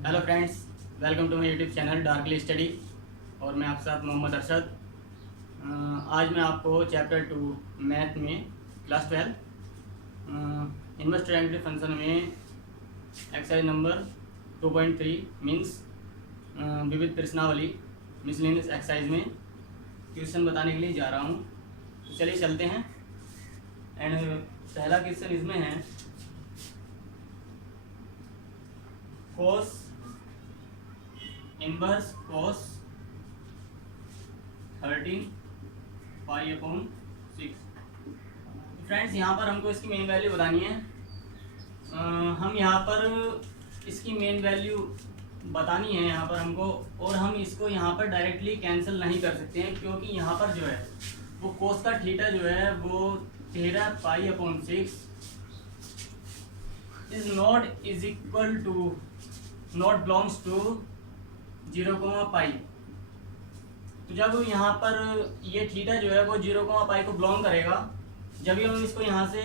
Hello friends, welcome to my YouTube channel darkly study. और मैं आपके साथ मोहम्मद अरशद। आज मैं आपको चैप्टर 2 मैथ में क्लास 12 इनवर्स ट्रायंगल फंक्शन में एक्सरसाइज नंबर 2.3 मीन्स विविध प्रश्नावली मिसलेनियस एक्सरसाइज में क्वेश्चन बताने के लिए जा रहा हूँ। तो चलिए चलते हैं। एंड पहला क्वेश्चन इसमें है कोस इनवर्स कोस 13 पाई अपॉन 6। फ्रेंड्स, यहाँ पर हमको इसकी मेन वैल्यू बतानी है। हम यहाँ पर इसकी मेन वैल्यू बतानी है यहाँ पर हमको, और हम इसको यहाँ पर डायरेक्टली कैंसिल नहीं कर सकते हैं, क्योंकि यहाँ पर जो है वो कोस का थीटा जो है वो 13 pi upon 6 is not is equal to not belongs to 0, pi. तो जब यहाँ पर ये थीटा जो है वो 0, पाई को बिलोंग करेगा, जब भी हम इसको यहाँ से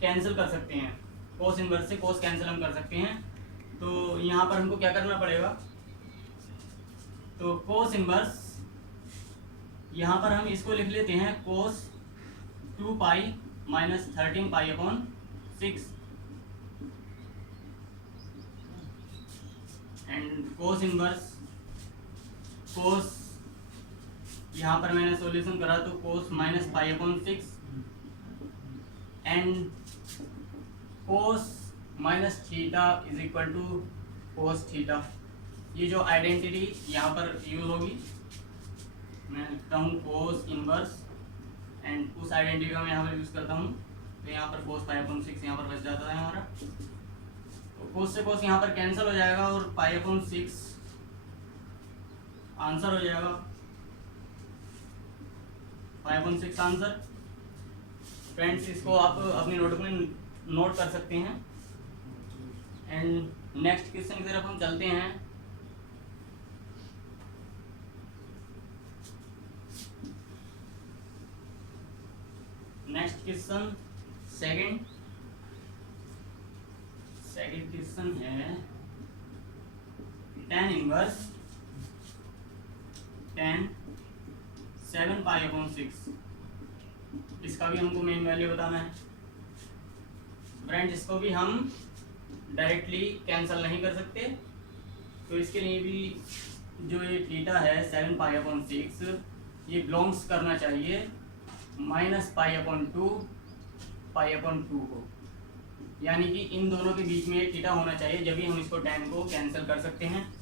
कैंसिल कर सकते हैं। कोस इनवर्स से कोस कैंसिल हम कर सकते हैं। तो यहाँ पर हमको क्या करना पड़ेगा, तो कोस इनवर्स यहाँ पर हम इसको लिख लेते हैं cos 2 pi minus 13 pi upon 6 and cos inverse cos, यहाँ पर मैंने सॉल्यूशन करा तो cos minus pi upon 6 and cos minus theta is equal to cos theta. ये जो आइडेंटिटी यहाँ पर यूज होगी, मैं लिखता हूँ कोस इनवर्स एंड उस आइडेंटिटी का मैं यहाँ पर यूज करता हूँ। तो यहाँ पर कोस पाई अपॉन 6 यहाँ पर बच जाता है हमारा। तो कोस से कोस यहाँ पर कैंसिल हो जाएगा और पाई अपॉन 6 आंसर हो जाएगा। 5/6 आंसर। फ्रेंड्स, इसको आप अपनी नोटबुक में नोट कर सकते हैं। एंड नेक्स्ट क्वेश्चन की तरफ हम चलते हैं। नेक्स्ट क्वेश्चन सेकंड क्वेश्चन है tan इनवर्स 7 पाई अपॉन 6। इसका भी हमको मेन वैल्यू बताना है। फ्रेंड्स, इसको भी हम डायरेक्टली कैंसिल नहीं कर सकते, तो इसके लिए भी जो ये थीटा है 7 पाई अपॉन 6 ये बिलोंग्स करना चाहिए माइनस पाई अपॉन 2 को, यानी कि इन दोनों के बीच में एक थीटा होना चाहिए, जब भी हम इसको tan को कैंसिल कर सकते हैं।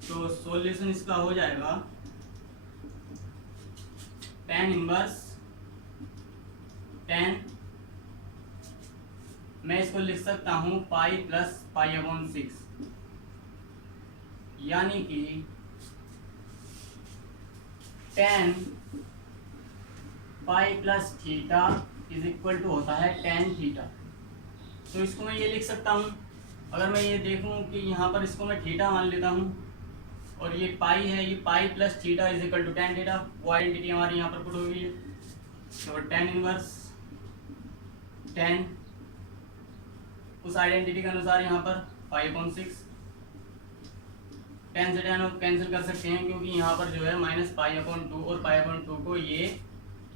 तो सॉल्यूशन इसका हो जाएगा tan इनवर्स tan, मैं इसको लिख सकता हूँ पाई प्लस पाई अपॉन 6, यानी कि tan pi plus theta is equal to होता है tan थीटा। तो इसको मैं ये लिख सकता हूँ, अगर मैं ये देखूँ कि यहाँ पर इसको मैं थीटा मान लेता हूँ और ये पाई है, ये pi plus theta is equal to tan theta. वो आइडेंटिटी हमारी यहाँ पर पुट हो गई है। तो tan इनवर्स tan उस आइडेंटिटी के अनुसार यहाँ पर 5/6 tan से tan कैंसिल कर सकते हैं, क्योंकि यहाँ पर जो है माइनस पाई/2 और पाई/2 को ये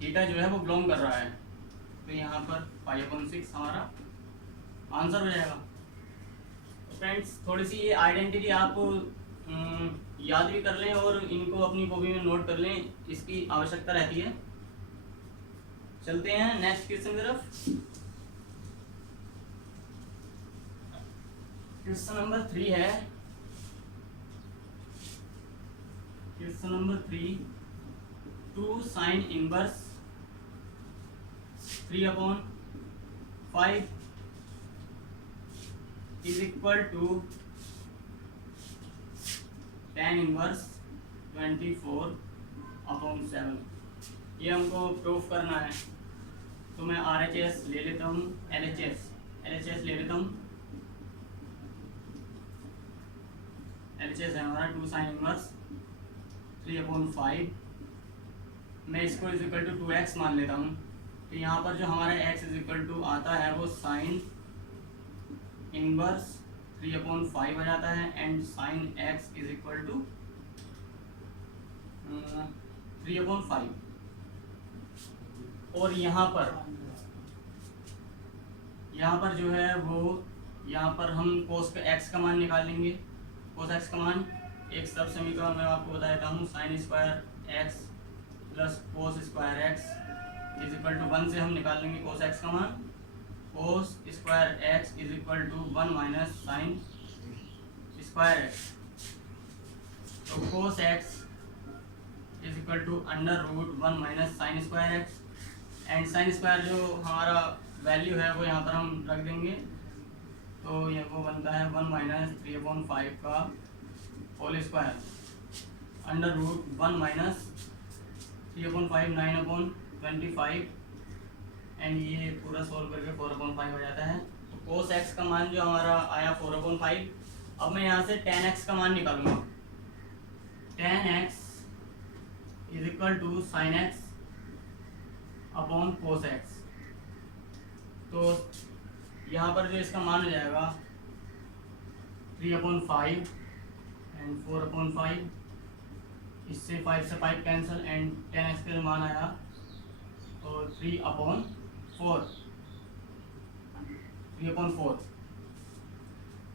थीटा जो है वो बिलोंग कर रहा है। तो यहाँ पर 5/6 हमारा आंसर हो जाएगा। तो फ्रेंड्स, थोड़ी सी ये आइडेंटिटी आप याद भी कर लें और इनको अपनी कॉपी में नोट कर लें, इसकी आवश्यकता रहती है। चलते हैं नेक्स्ट क्वेश्चन की तरफ। क्वेश्चन नंबर 3 है। Question number 3 2 sine inverse 3/5 is equal to tan inverse 24/7। ये हमको प्रूफ करना है। तो मैं RHS ले लेता हूँ, LHS ले लेता हूँ। LHS है हमारा 2 साइन इनवर्स 3/5। मैं इसको इज इक्वल टू 2x मान लेता हूँ। तो यहाँ पर जो हमारा x इज इक्वल टू आता है वो साइन इनवर्स 3/5 आ जाता है and sine x is equal to 3/5। और यहाँ पर जो है वो यहाँ पर हम कोस का x का मान निकालेंगे। कोस x का मान एक सब समीकरण मैं आपको बता देता हूँ, sine square x plus cos square x is equal to 1 से हम निकाल लेंगे कोस x का मान। Cos square x is equal to 1 minus sine square x। तो cos x is equal to under root 1 minus sine square x and sine square जो हमारा value है वो यहाँ पर हम रख देंगे। तो ये वो बनता है 1 माइनस 3/5 का whole square under root 1 minus 3/5 9/25 and ये पूरा सोल्व करके 4/5 हो जाता है। तो कोस x का मान जो हमारा आया 4/5। अब मैं यहाँ से tan x का मान निकालूंगा। tan x is equal to sine x upon cos x। तो यहाँ पर जो इसका मान हो जाएगा 3/5 एंड 4/5, इससे 5 से 5 कैंसिल एंड tan x का मान आया और 3/4।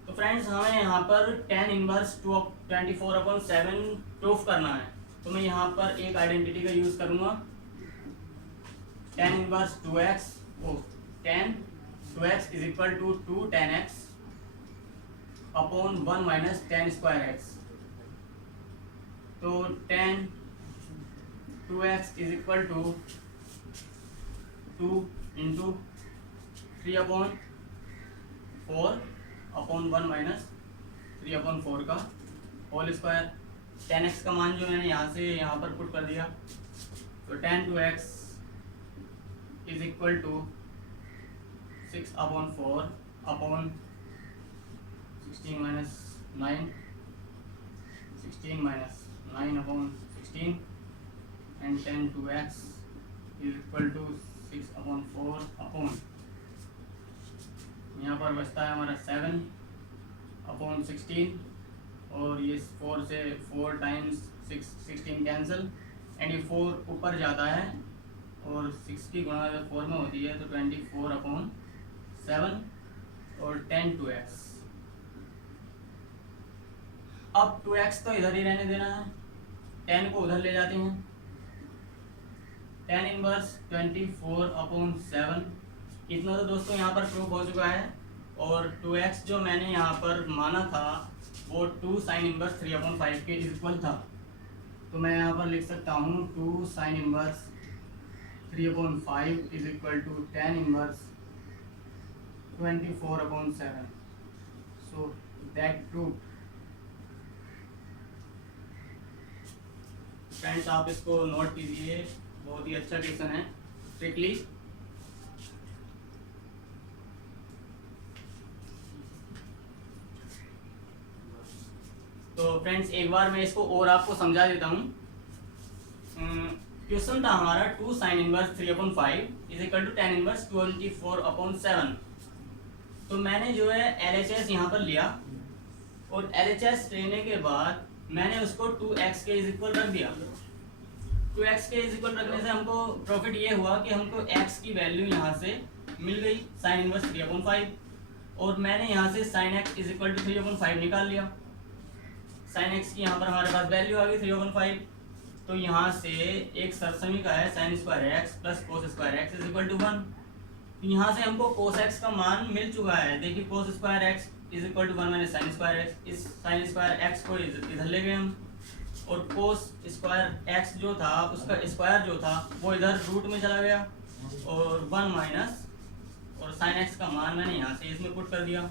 तो फ्रेंड्स हमें यहाँ पर tan इनवर्स 24/7 प्रूफ करना है। तो मैं यहाँ पर एक आइडेंटिटी का यूज़ करूँगा, tan inverse 2x is equal to 2 tan x अपॉन 1 माइनस tan स्क्वायर x। तो tan 2x is equal to 2 into 3/4 upon 1 minus 3/4 का होल स्क्वायर। tan x का मान जो मैंने यहाँ से यहाँ पर पुट कर दिया। तो tan 2x is equal to 6/4 upon 16 minus 9 upon 16 and tan 2x is equal to 6/4 upon यहाँ पर बचता है हमारा 7/16 और ये 4 से 4 टाइम्स 16 कैंसिल एंड ये 4 ऊपर जाता है और 6 की गुणा जब 4 में होती है तो 24/7 और tan 2x। अब 2x तो इधर ही रहने देना है, tan को उधर ले जाते हैं। tan इनवर्स 24/7 इतना तो दोस्तों यहाँ पर प्रूफ हो चुका है। और 2x जो मैंने यहाँ पर माना था वो 2 साइन इनवर्स 3/5 के इक्वल था। तो मैं यहाँ पर लिख सकता हूँ 2 sine inverse 3/5 is equal to tan inverse 24/7। So that proof. Friends आप इसको नोट कीजिए, बहुत ही अच्छा क्वेश्चन है स्ट्रिक्टली। तो फ्रेंड्स एक बार मैं इसको और आपको समझा देता हूँ। क्वेश्चन था हमारा 2 sine inverse 3/5 is equal to tan inverse 24/7। तो मैंने जो है LHS यहाँ पर लिया और LHS लेने के बाद मैंने उसको 2x के इज इक्वल रख दिया। 2x के इज इक्वल रखने से हमको प्रॉफिट ये हुआ कि हमको x की वैल्यू यहाँ से मिल गई साइन इनवर्स 3/5 और मैंने यहाँ से sine x is equal to 3/5 निकाल लिया। साइन x की यहाँ पर हमारे पास वैल्यू आ गई 3/5। तो यहाँ से एक सरसमीका है sine square x plus cos square x is equal to 1। यहाँ से हमको कोस x का मान मिल चुका है। देखिए cos square x is equal to 1 minus sine square x। इस साइन स्क्वायर x को इधर ले गए हम और कोस स्क्वायर x जो था उसका स्क्वायर जो था वो इधर रूट में चला गया और 1 माइनस और साइन x का मान मैंने यहाँ से इसमें पुट कर दिया।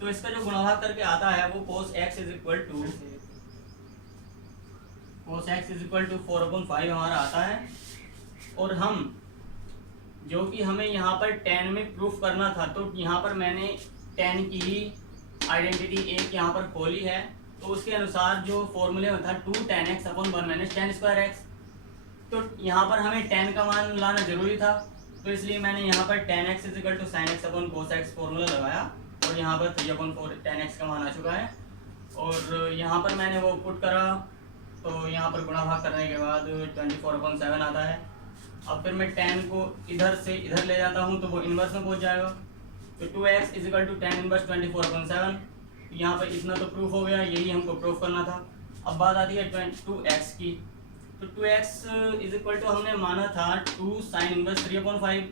तो इसका जो गुणा करके आता है वो कोस x इज इक्वल टू 4/5 हमारा आता है। और हम जो कि हमें यहाँ पर tan में प्रूफ करना था तो यहाँ पर मैंने tan की ही आइडेंटिटी एक यहाँ पर खोली है। तो उसके अनुसार जो फॉर्मूले में था 2 tan x अपॉन 1 माइनस tan स्क्वायर x। तो यहाँ पर हमें tan का मान लाना जरूरी था तो इसलिए मैंने यहाँ पर tan x is equal to sine x upon cos x formula लगाया और यहाँ पर 3/4 10x का मान आ चुका है। और यहाँ पर मैंने वो पुट करा तो यहाँ पर गुणा भाग करने के बाद 24/7 आता है। अब फिर मैं 10 को इधर से इधर ले जाता हूँ तो वो इन्वर्स में पहुँच जाएगा। तो 2x = 10 इनवर्स 24/7। यहाँ पर इतना तो प्रूफ हो गया, यही हमको प्रूफ करना था। अब बात आती है 2x की। तो 2x = हमने माना था 2 sin इनवर्स 3/5।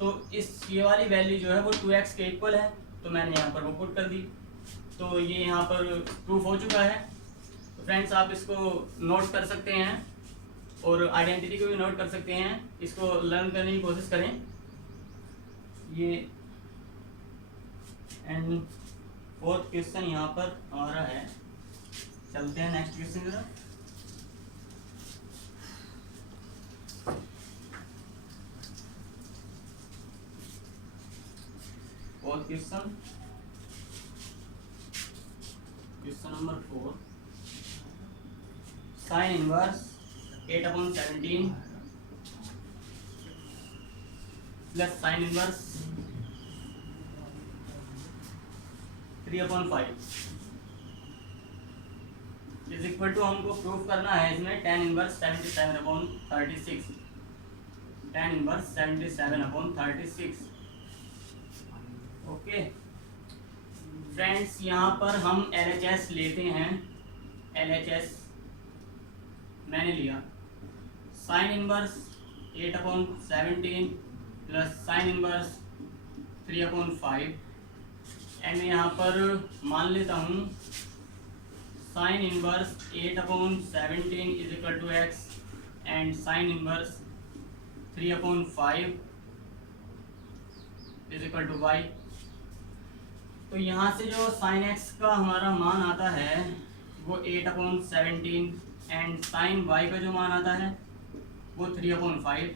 तो ये वाली वैल्यू जो है वो 2x के इक्वल है, तो मैंने यहाँ पर वो पुट कर दी। तो ये यहाँ पर प्रूफ हो चुका है। तो फ्रेंड्स आप इसको नोट कर सकते हैं और आइडेंटिटी को भी नोट कर सकते हैं। इसको लर्न करने की कोशिश करें ये। एंड फोर्थ क्वेश्चन यहाँ पर हमारा है। चलते हैं नेक्स्ट क्वेश्चन की तरफ। Fourth question number 4, sine inverse 8/17 plus sine inverse 3/5 is equal to, हमको प्रूफ करना है इसमें tan inverse 77/36, tan inverse 77/36। Okay friends, यहाँ पर हम LHS लेते हैं। LHS मैंने लिया sine inverse 8/17 plus sine inverse 3/5। And यहाँ पर मान लेता हूँ sine inverse 8/17 is equal to x and sine inverse 3/5 is equal to y। तो यहाँ से जो साइन x का हमारा मान आता है वो 8/17 एंड साइन y का जो मान आता है वो 3/5।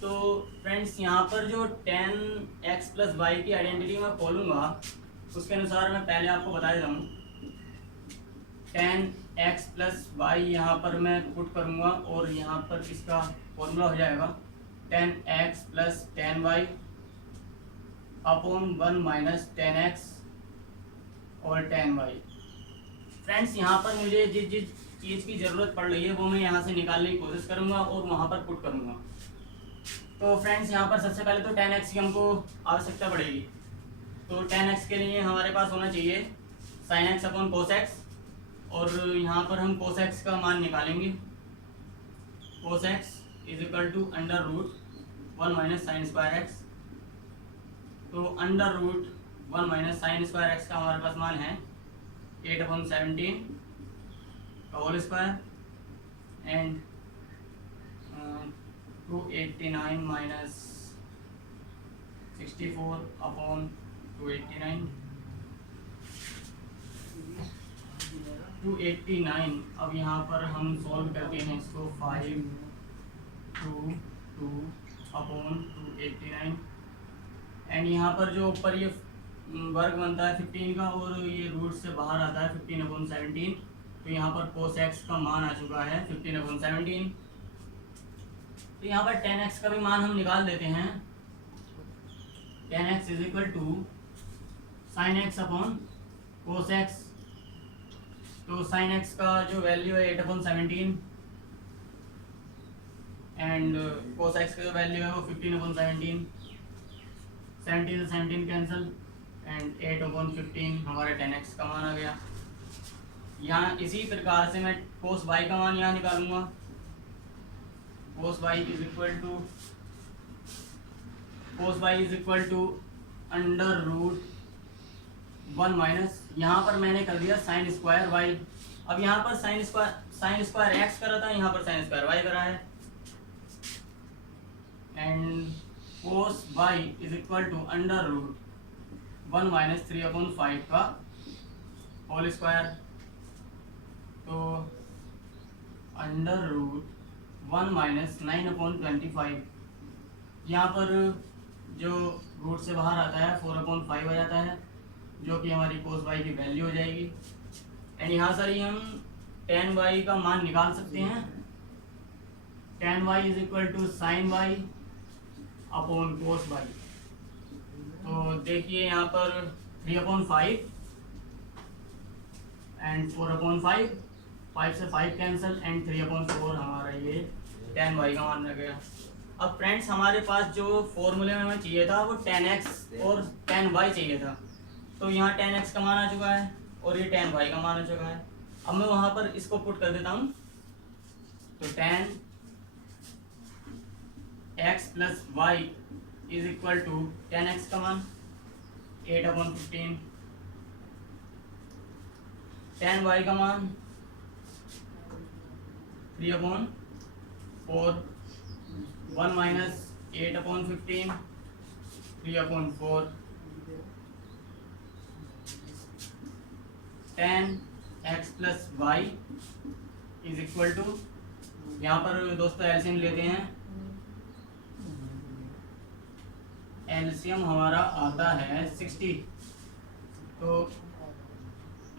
तो फ्रेंड्स यहाँ पर जो tan x प्लस y की आइडेंटिटी मैं खोलूँगा उसके अनुसार मैं पहले आपको बता देता हूँ। tan x प्लस y यहाँ पर मैं पुट करूँगा और यहाँ पर इसका फॉर्मूला हो जाएगा tan x plus tan y upon 1 minus tan x और tan y। फ्रेंड्स यहाँ पर मुझे जिस चीज़ की ज़रूरत पड़ रही है वो मैं यहाँ से निकालने की कोशिश करूँगा और वहाँ पर पुट करूँगा। तो फ्रेंड्स यहाँ पर सबसे पहले तो tan x की हमको आवश्यकता पड़ेगी। तो tan x के लिए हमारे पास होना चाहिए sin x upon cos x, और यहाँ पर हम cos x का मान निकालेंगे। cos x is equal to √1 minus sine square x। तो √1 माइनस साइन स्क्वायर x का हमारे पास मान है 8/17 का होल स्क्वायर एंड 289 माइनस 64/289। 289 अब यहाँ पर हम सॉल्व करते हैं इसको 5/2/2/289 एंड यहाँ पर जो ऊपर ये वर्ग बनता है 15 का और ये रूट से बाहर आता है 15/17। तो यहाँ पर cos x का मान आ चुका है 15/17। तो यहाँ पर tan x का भी मान हम निकाल देते हैं। tan x is equal to sin x upon cos x। तो sin x का जो वैल्यू है 8/17 एंड cos x का जो वैल्यू है वो 15/17। 17 से 17 कैंसिल एंड 8/15 हमारे tan x का मान आ गया। यहाँ इसी प्रकार से मैं cos y का मान यहाँ निकालूंगा। cos y is equal to √1 minus, यहाँ पर मैंने कर दिया साइन स्क्वायर y। अब यहाँ पर साइन स्क्वायर x करा था, यहाँ पर साइन स्क्वायर y करा है and cos y is equal to √1 minus 3/5 का होल स्क्वायर। तो √1 माइनस 9/25, यहाँ पर जो रूट से बाहर आता है 4/5 आ जाता है जो कि हमारी cos y की वैल्यू हो जाएगी। एंड यहाँ सर ही हम tan y का मान निकाल सकते हैं। tan y is equal to sine y upon cos y. तो देखिए यहाँ पर 3/5 एंड 4/5, 5 से 5 कैंसिल एंड 3/4 हमारा ये tan y का मान रह गया। अब फ्रेंड्स हमारे पास जो फॉर्मूले में हमें चाहिए था वो tan x और tan y चाहिए था, तो यहाँ tan x का मान आ चुका है और ये tan y का मान आ चुका है। अब मैं वहाँ पर इसको पुट कर देता हूँ, तो tan x plus y is equal to tan x का मान 8/15, tan y का मान 3/4, 1 minus 8/15, 3/4, tan x plus y is equal to, यहाँ पर दोस्तों एलसीएम लेते हैं, एलसीएम हमारा आता है 60, तो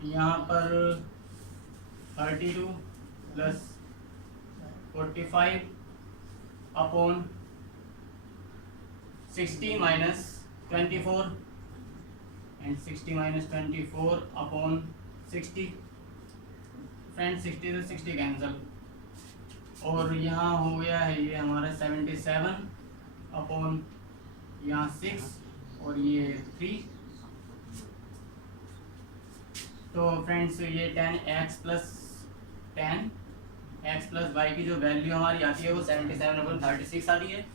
यहाँ पर 32 plus 45 upon 60 minus 24 and 60 minus 24 upon 60, friend 60 से 60 कैंसिल, और यहाँ हो गया है ये हमारा 77 अपॉन यहाँ 6 और ये 3। तो फ्रेंड्स ये tan x प्लस वाई की जो वैल्यू हमारी आती है वो 77/36 आती है,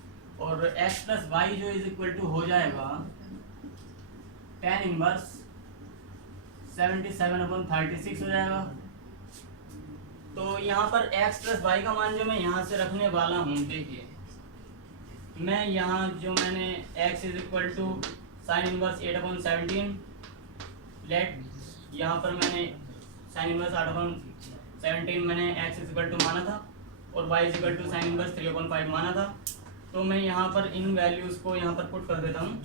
और x प्लस वाई जो इज इक्वल टू हो जाएगा tan इनवर्स 77/36 हो जाएगा। तो यहाँ पर x प्लस वाई का मान जो मैं यहाँ से रखने वाला हूँ, देखिए मैं यहाँ जो मैंने x is equal to sine inverse 8/17 let, यहाँ पर मैंने साइन इनवर्स 8/17 मैंने x इज इक्वल टू माना था और y is equal to sine inverse 3/5 माना था। तो मैं यहाँ पर इन वैल्यूज़ को यहाँ पर पुट कर देता हूँ,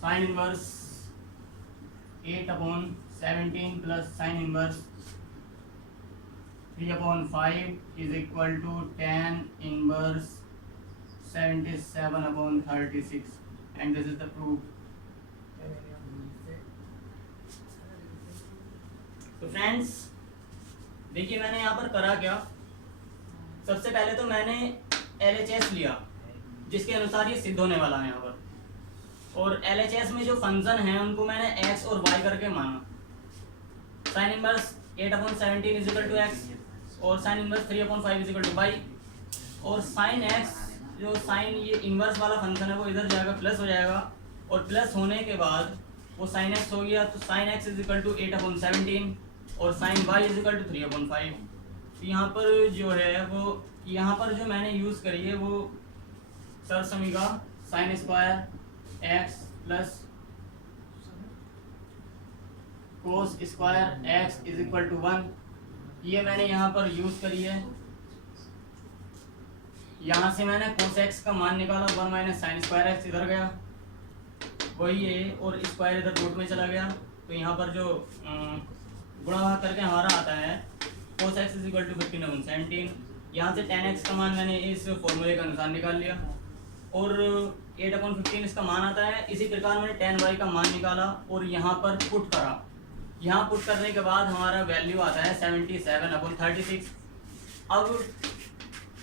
sine inverse 8/17 plus sine inverse 3/5 is equal to tan inverse 77/36 and this is the proof. तो फ्रेंड्स देखिए मैंने यहाँ पर करा क्या, सबसे पहले तो मैंने LHS लिया जिसके अनुसार ये सिद्ध होने वाला है यहाँ पर, और LHS में जो फंक्शन है उनको मैंने x और y करके माना। Sine inverse 8/17 is equal to x और sine inverse 3/5 is equal to y, और साइन x जो साइन ये इनवर्स वाला फंक्शन है वो इधर जाएगा प्लस हो जाएगा, और प्लस होने के बाद वो साइन x हो गया, तो sine x is equal to 8/17 और sine y is equal to 3/5। तो यहाँ पर जो है वो यहाँ पर जो मैंने यूज़ करी है वो सर समीका sine square x plus cos square x is equal to 1, ये मैंने यहाँ पर यूज़ करी है। यहाँ से मैंने कोस x का मान निकाला, 1 माइनस साइन स्क्वायर x इधर गया वही है, और स्क्वायर इधर रूट में चला गया, तो यहाँ पर जो गुणा भाग करके हमारा आता है कोस x इज इक्वल टू 15/17। यहाँ से tan x का मान मैंने इस फॉर्मूले के अनुसार निकाल लिया, और 8/15 इसका मान आता है। इसी प्रकार मैंने tan y का मान निकाला और यहाँ पर पुट करा, यहाँ पुट करने के बाद हमारा वैल्यू आता है 77/36। अब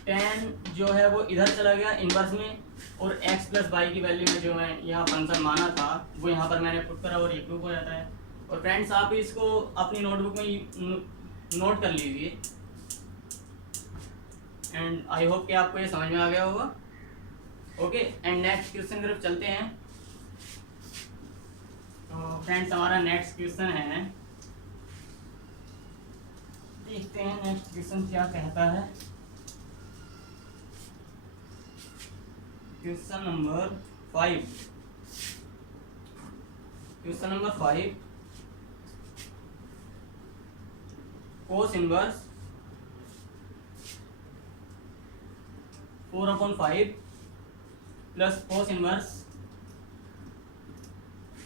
tan जो है वो इधर चला गया इन्वर्स में, और x प्लस वाई की वैल्यू में जो मैं यहाँ फंक्शन माना था वो यहाँ पर मैंने पुट करा और ये प्रूफ हो जाता है। और फ्रेंड्स आप इसको अपनी नोटबुक में नोट कर लीजिए, एंड आई होप कि आपको ये समझ में आ गया होगा। ओके, एंड नेक्स्ट क्वेश्चन की तरफ चलते हैं। तो फ्रेंड्स हमारा नेक्स्ट क्वेश्चन है, देखते हैं नेक्स्ट क्वेश्चन क्या कहता है। Question number 5, question number 5, cos inverse 4/5 plus cos inverse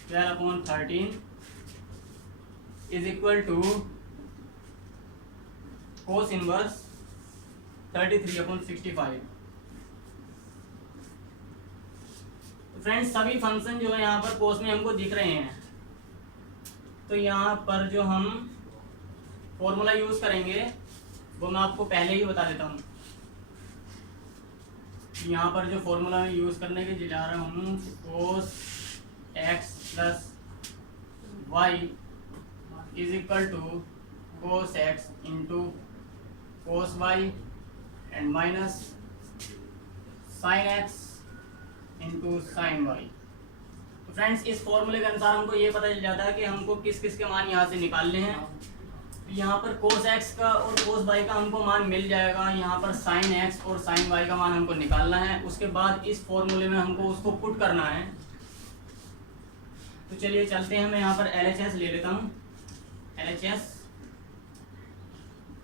12/13 is equal to cos inverse 33/65। Friends सभी फंक्शन जो है यहाँ पर कोस में हमको दिख रहे हैं, तो यहाँ पर जो हम फॉर्मूला यूज करेंगे वो मैं आपको पहले ही बता देता हूँ। यहाँ पर जो फॉर्मूला मैं यूज करने के जा रहा हूँ, cos x plus y is equal to cos x into cos y and minus sine x into sine y. तो फ्रेंड्स इस फॉर्मूले के अनुसार हमको ये पता चल जाता है कि हमको किस किस के मान यहाँ से निकालने हैं। यहाँ पर कोस एक्स का और कोस वाई का हमको मान मिल जाएगा, यहाँ पर साइन एक्स और साइन वाई का मान हमको निकालना है। उसके बाद इस फॉर्मूले में हमको उसको पुट करना है। तो चलिए चलते हैं, मैं यहाँ पर LHS ले लेता हूँ। LHS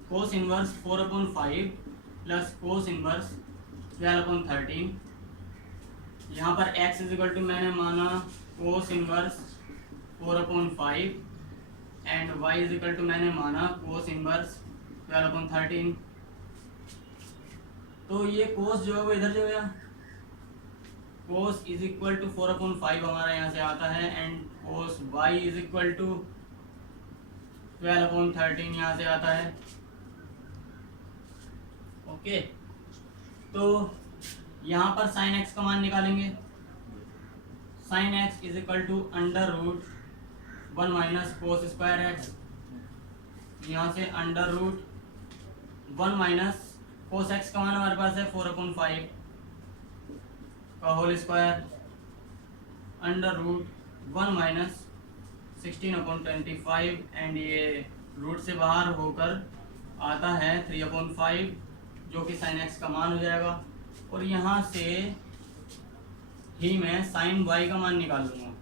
cos inverse 4/5 plus cos inverse 12/13। यहाँ पर x इज इक्वल टू मैंने माना cos inverse 4/5 and y is equal to मैंने माना कोस इनवर्स 12/13। तो ये कोस जो है वो इधर जो है, कोस इज इक्वल टू 4/5 हमारा यहाँ से आता है and cos y is equal to 12/13 यहाँ से आता है। ओके, तो यहाँ पर साइन एक्स का मान निकालेंगे। Sine x is equal to under root 1 minus cos square x, यहाँ से under root 1 minus cos x का मान हमारे पास है 4/5 का whole square, under root 1 minus 16/25 and ये रूट से बाहर होकर आता है 3/5 जो कि साइन एक्स का मान हो जाएगा। और यहाँ से ही मैं साइन वाई का मान निकाल लूँगा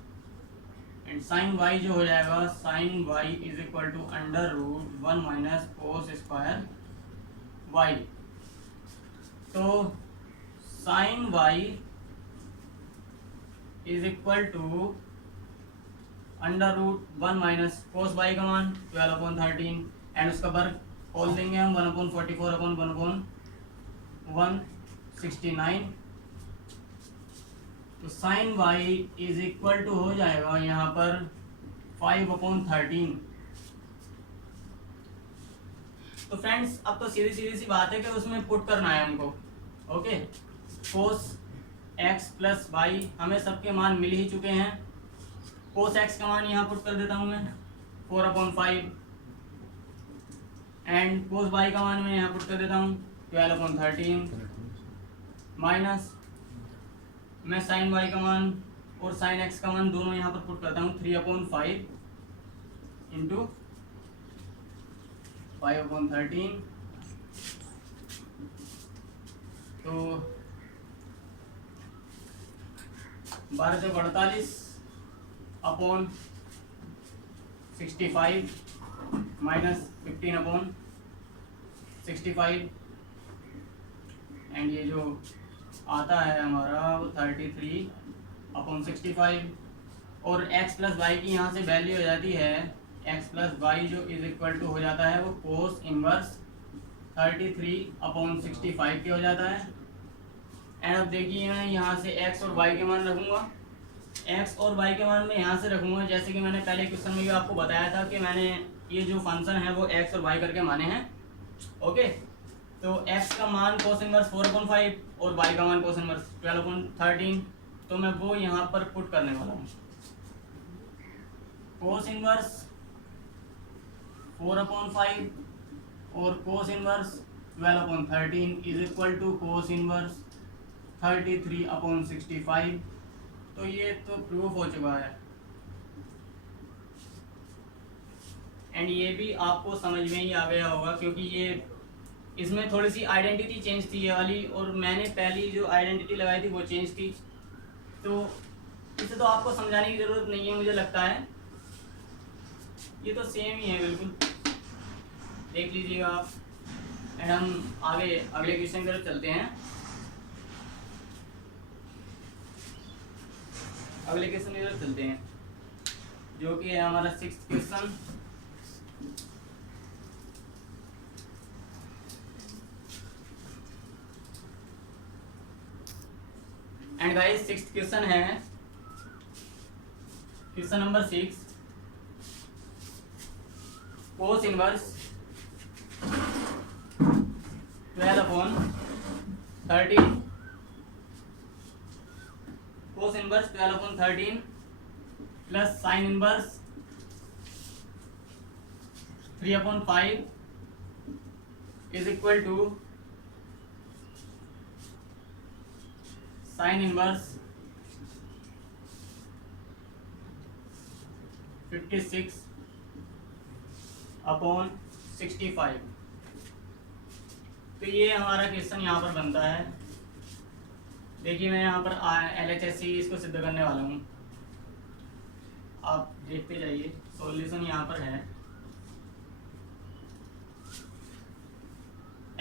एंड साइन वाई जो हो जाएगा, sine Y is equal to under root 1 minus cos square Y. तो sine Y is equal to under root 1 minus cos Y का मान 12/13 एंड उसका वर्ग खोल देंगे हम 1/44/1/169। तो sine Y is equal to हो जाएगा यहाँ पर 5/13। तो फ्रेंड्स अब तो सीधी सीधी सी बात है कि उसमें पुट करना है हमको। Okay, cos x plus y हमें सबके मान मिल ही चुके हैं। कोस एक्स का मान यहाँ पुट कर देता हूँ मैं 4/5 एंड कोस वाई का मान मैं यहाँ पुट कर देता हूँ 12/13 माइनस मैं साइन वाई का मान और साइन एक्स का मान दोनों यहाँ पर पुट करता हूँ 3/5 इंटू 5/13। तो 12/48 अपॉन 65 माइनस 15/65 एंड ये जो आता है हमारा वो 33/65 और x प्लस वाई की यहाँ से वैल्यू हो जाती है x प्लस वाई जो इज इक्वल टू हो जाता है वो कोस इनवर्स 33/65 की हो जाता है। एंड अब देखिए मैं यहाँ से x और y के मान रखूँगा। x और y के मान मैं यहाँ से रखूँगा, जैसे कि मैंने पहले क्वेश्चन में भी आपको बताया था कि मैंने ये जो फंक्शन है वो x और y करके माने हैं। ओके, तो x का मान कोस इनवर्स 4/5 और y का मान कोस इनवर्स 12/13, तो मैं वो यहाँ पर पुट करने वाला हूँ। कोस इनवर्स 4/5 और cos inverse 12/13 is equal to cos inverse 33/65। तो ये तो प्रूफ हो चुका है एंड ये भी आपको समझ में ही आ गया होगा क्योंकि ये इसमें थोड़ी सी आइडेंटिटी चेंज थी ये वाली, और मैंने पहली जो आइडेंटिटी लगाई थी वो चेंज थी। तो इसे तो आपको समझाने की ज़रूरत नहीं है मुझे लगता है, ये तो सेम ही है बिल्कुल, देख लीजिएगा आप। एंड हम आगे अगले क्वेश्चन की तरफ चलते हैं। अगले क्वेश्चन की तरफ चलते हैं जो कि है हमारा 6th question. And guys sixth question है, question number 6, cos inverse 12/13, cos inverse 12/13 plus sine inverse 3/5 is equal to sine inverse 56/65। तो ये हमारा क्वेश्चन यहाँ पर बनता है। देखिए मैं यहाँ पर LHS इसको सिद्ध करने वाला हूँ, आप देखते जाइए। सॉल्यूशन यहाँ पर है,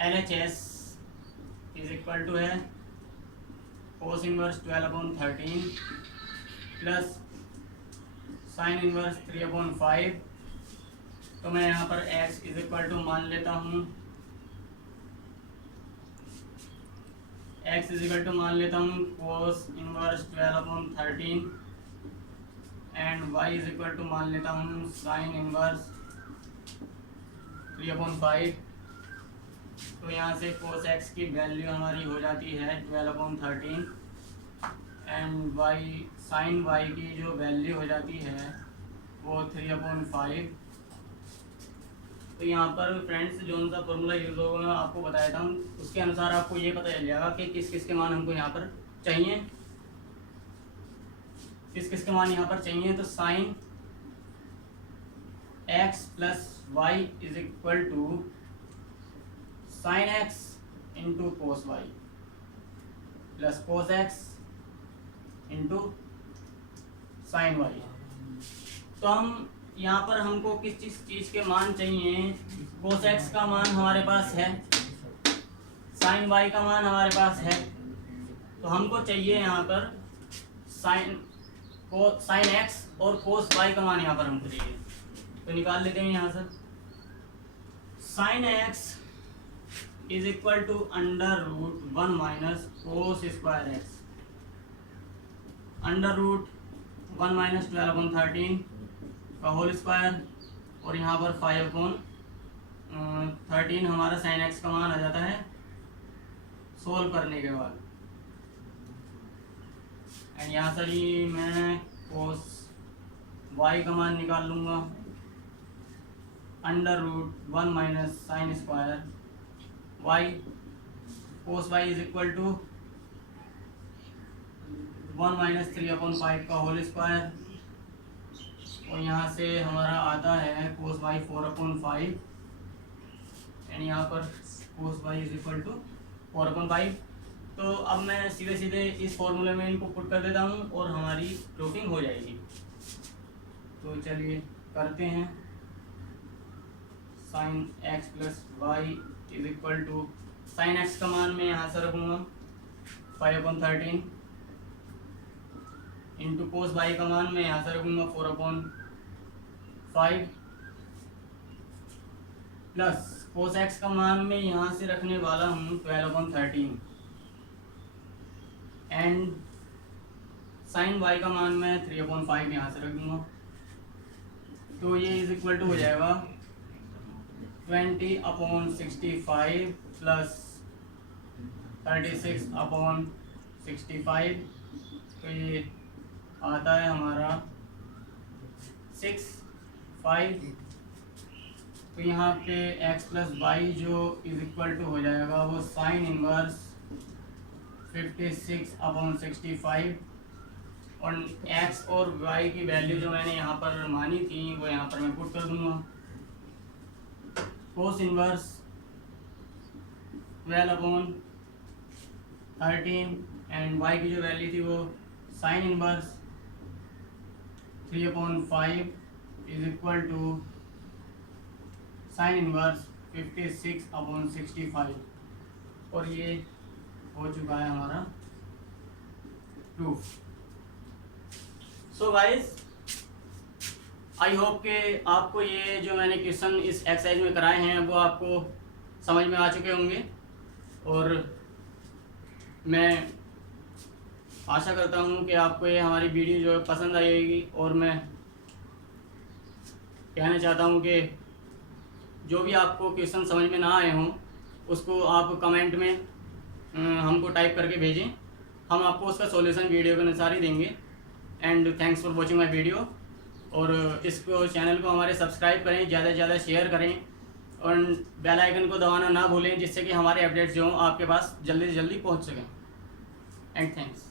LHS इज इक्वल टू है कोस इनवर्स 12/13 प्लस साइन इनवर्स 3/5। तो मैं यहाँ पर x इज इक्वल टू मान लेता हूँ, x इज इक्वल टू मान लेता हूँ cos inverse 12/13 and y is equal to मान लेता हूँ साइन इनवर्स 3/5। तो यहाँ से कोस x की वैल्यू हमारी हो जाती है 12/13 एंड y साइन y की जो वैल्यू हो जाती है वो 3/5। तो यहाँ पर फ्रेंड्स जो सा फॉर्मूला यूज़ होगा मैं आपको बताया था, उसके अनुसार आपको ये पता चल जाएगा कि किस किस के मान हमको यहाँ पर चाहिए, किस किस के मान यहाँ पर चाहिए। तो sine x plus y is equal to sine x into cos y plus cos x into sine y. तो हम यहाँ पर हमको किस चीज़ के मान चाहिए, कोस x का मान हमारे पास है, साइन y का मान हमारे पास है। तो हमको चाहिए यहाँ पर साइन x और कोस y का मान यहाँ पर हमको चाहिए। तो निकाल लेते हैं यहाँ से, sine x is equal to √1 minus cos square x, √1 minus 12/13 का होल स्क्वायर, और यहाँ पर 5/13 हमारा साइन x का मान आ जाता है सोल्व करने के बाद। एंड यहाँ से ही मैं कोस y का मान निकाल लूँगा, √1 minus sine square y, cos y is equal to 1 minus 3/5 का होल स्क्वायर, और यहाँ से हमारा आता है कोस y 4/5 एंड यहाँ पर कोस y इज इक्वल टू 4/5। तो अब मैं सीधे सीधे इस फॉर्मूले में इनको पुट कर देता हूँ और हमारी प्रूफिंग हो जाएगी। तो चलिए करते हैं, sine x plus y is equal to sine x का मान मैं यहाँ से रखूँगा 5/13 इंटू कोस y का मान मैं यहाँ से रखूँगा 4/5 प्लस कोस x का मान मैं यहाँ से रखने वाला हूँ 12/13 एंड साइन y का मान मैं 3/5 यहाँ से रख दूँगा। तो ये इज इक्वल टू हो जाएगा 20/65 प्लस 36/65। तो ये आता है हमारा 6/5। तो यहाँ पे x प्लस वाई जो इज इक्वल टू हो जाएगा वो साइन इनवर्स 56/65, और x और y की वैल्यू जो मैंने यहाँ पर मानी थी वो यहाँ पर मैं पुट कर दूँगा। कोस इनवर्स 12/13 एंड y की जो वैल्यू थी वो sine inverse 3/5 is equal to sine inverse 56/65, और ये हो चुका है हमारा proof. So guys I hope कि आपको ये जो मैंने क्वेश्चन इस एक्सरसाइज में कराए हैं वो आपको समझ में आ चुके होंगे, और मैं आशा करता हूँ कि आपको ये हमारी वीडियो जो है पसंद आई होगी। और मैं कहना चाहता हूँ कि जो भी आपको क्वेश्चन समझ में ना आए हों उसको आप कमेंट में हमको टाइप करके भेजें, हम आपको उसका सॉल्यूशन वीडियो के अनुसार ही देंगे। And thanks for watching my video. और इसको चैनल को हमारे सब्सक्राइब करें, ज़्यादा से ज़्यादा शेयर करें और बेल आइकन को दबाना ना भूलें, जिससे कि हमारे अपडेट्स जो हों आपके पास जल्दी से जल्दी पहुंच सकें। And thanks.